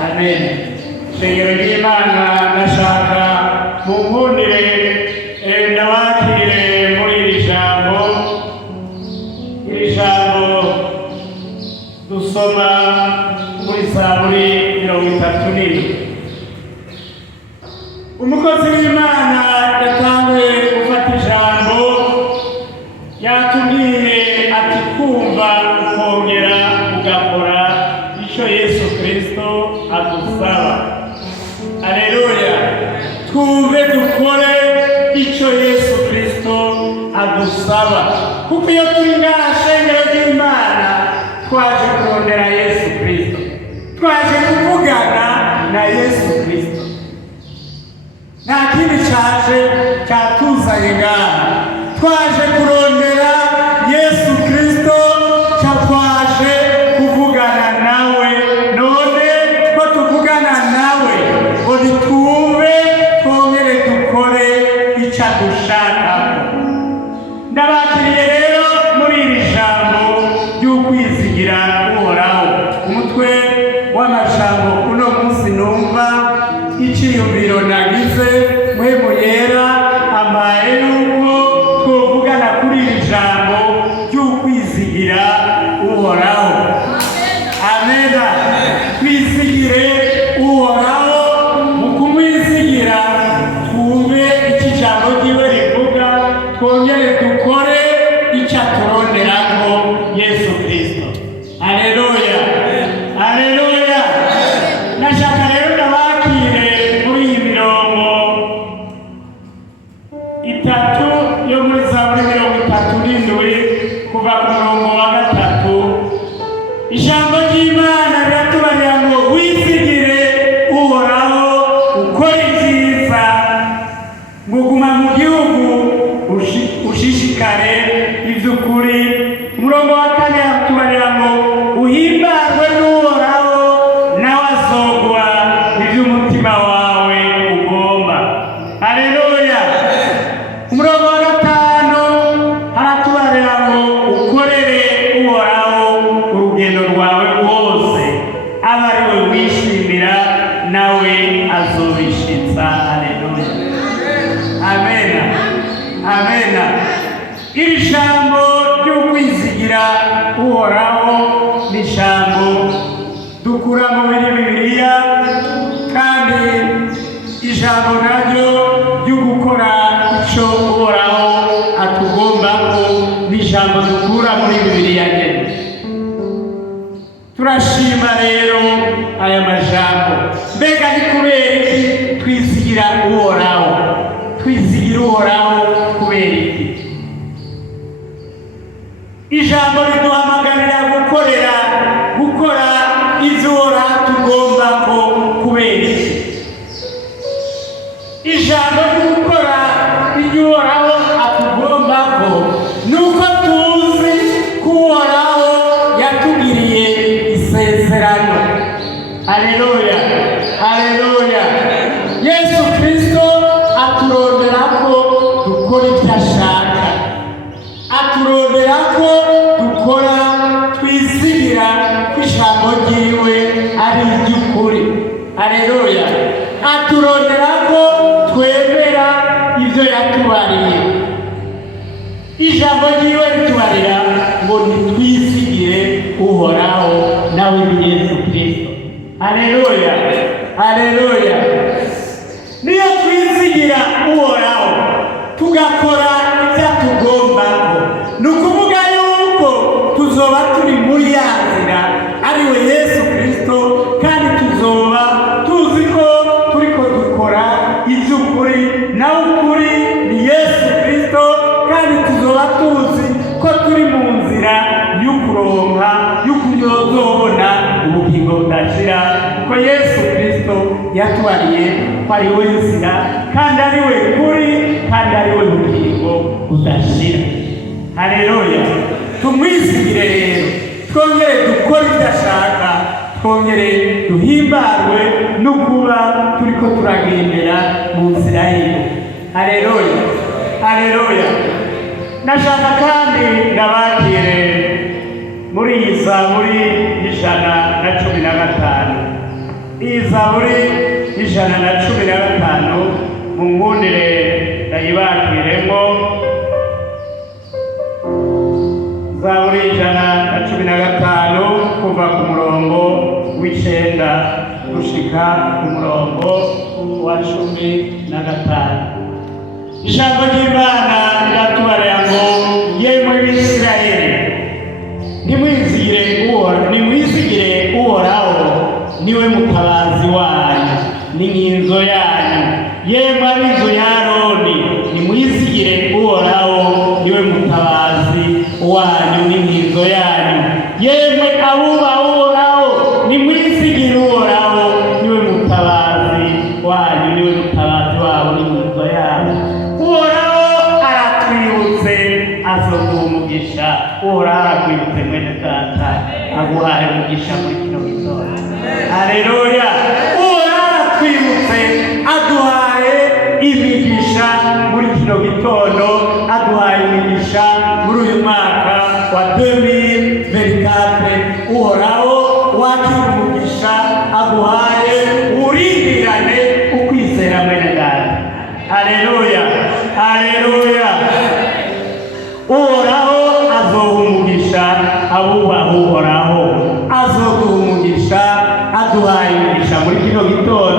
amen. Shengero ry'Imana nashaka munkundire ndabakire muri iri jambo dusoma muri Zaburi 37. Umukozi w'Imana yatanguye gufata ijambo yatubwiye ati kumva ukongera ugakora icyo Yesu Kristo adusaba. Aleluya! Twumve dukore icyo Yesu Kristo adusaba, kuko iyo turi ngaha shengero ry'Imana twaje kurondera Yesu Kristo, twaje kuvugana na Yesu Kristo. Nta kindi cyatuzanye ngaha, twaje kurondera Yesu Kristo, twaje kuvugana nawe. None ko tuvugana nawe ngo nitwumve twongere dukore icyo adushakaho. Ndabakiriye rero muri iri jambo ry'ukwizigira Uhoraho. Umutwe w'amajambo uno munsi numva icyiyumviro nagize muhemu yera amaye yuko twovugana kuri iri jambo ry'ukwizigira Uhoraho. Amena. Twizigire Uhoraho. Mu kumwizigira twumve iki jambo ryiwe rivuga, twongere dukore icyo aturonderako Yesu Kristo. Aleluya, aleluya. Nashaka rero ndabakire muri iyi mirongo itatu yo muri Zaburi 37 kuva ku murongo wa 3. Ijambo ry'Imana riratubarira ngo wizigire Uhoraho, ukore ibyiza, ngo guma mu gihugu ushishikare iby'ukuri. Umurongo wa 4 yatubarira ngo uhimbarwe n'Uhoraho, nawe azogwa iby'umutima wawe ugomba. Haleluya. Umurongo wa 5 haratubarira ngo ukorere Uhoraho urugendo rwawe rwose, aba ari we wishimira, nawe azobishitsa. Haleluya, amena, amena. Iri jambo ry'ukwizigira Uhoraho ni ijambo dukura mu Bibiliya, kandi ijambo naryo ryo gukora icyo Uhoraho atugombako ni ijambo dukura muri Bibiliya nyene. Turashima rero aya majambo. Mbega ni kubera iki twizigira Uhoraho? Twizigira Uhoraho kubera iki? Ijambo riduhamagarira gukora ibyo Uhoraho atugombako kubera iki? Ijambo ryo gukora ibyo Uhoraho atugombako nuko tuzi ko Uhoraho yatugiriye isezerano. Haleluya, haleluya. Yesu Kristo aturonderako dukora ibyo ashaka, aturonderako dukora twizigira ko ijambo ryiwe ari iry'ukuri. Haleluya. Aturonderako twemera ibyo yatubariye. Ijambo ryiwe ritubarira ngo nitwizigire Uhoraho, nawe ni Yesu Kristo. Haleluya, haleluya. Niyo twizigira Uhoraho tugakora ibyo atugombako, ni ukuvuga yuko tuzoba turi muri ya nzira ari we Yesu Kristo, kandi tuzoba tuzi ko turiko dukora iby'ukuri, nawe ukuri ni Yesu Kristo, kandi tuzoba tuzi ko turi mu nzira y'ukuronka y'ukuzobona ubugingo budashira, kuko Yesu Kristo yatubariye ko ari we nzira, kandi ari we kuri, kandi ari we bugingo budashira. Haleluya. Tumwizigire rero, twongere dukore ibyo ashaka, twongere duhimbarwe no kuba turiko turagendera mu nzira ye. Haleluya, haleluya. Nashaka kandi ndabakire muri iyi Zaburi 115. Zaburi ijana na cumi na gatanu mu nkundire ndayibakiremo. Zaburi ijana na cumi na gatanu kuva ku murongo w'icenda gushika ku murongo wa cumi na gatanu. Ijambo ry'Imana riratubarira ngo yemwe Bisirayeli nimwizigire Uhoraho niwe mutabazi wanyu n'inkinzo yanyu. Yemwe ab'inzu ya Aroni nimwizigire Uhoraho niwe mutabazi wanyu n'inkinzo yanyu. Yemwe abubaha Uhoraho nimwizigire Uhoraho niwe mutabazi wanyu niwe mutabazi wabo n'inkinzo yanyu. Uhoraho aratwibutse azoguha umugisha. Uhoraho arakwibutse mwene data aguhaye umugisha muri kino gitondo. Haleluya. Uhoraho aratwibutse aduhaye imigisha muri kino gitondo, aduhaye imigisha muri uyu mwaka wa 2024. Uhoraho wakira umugisha aguhaye, urindirane ukwizera mwene data. Haleluya, haleluya. Uhoraho azoha umugisha abubaha Uhoraho, azoguha umugisha aduhaye umugisha muri kino gitondo.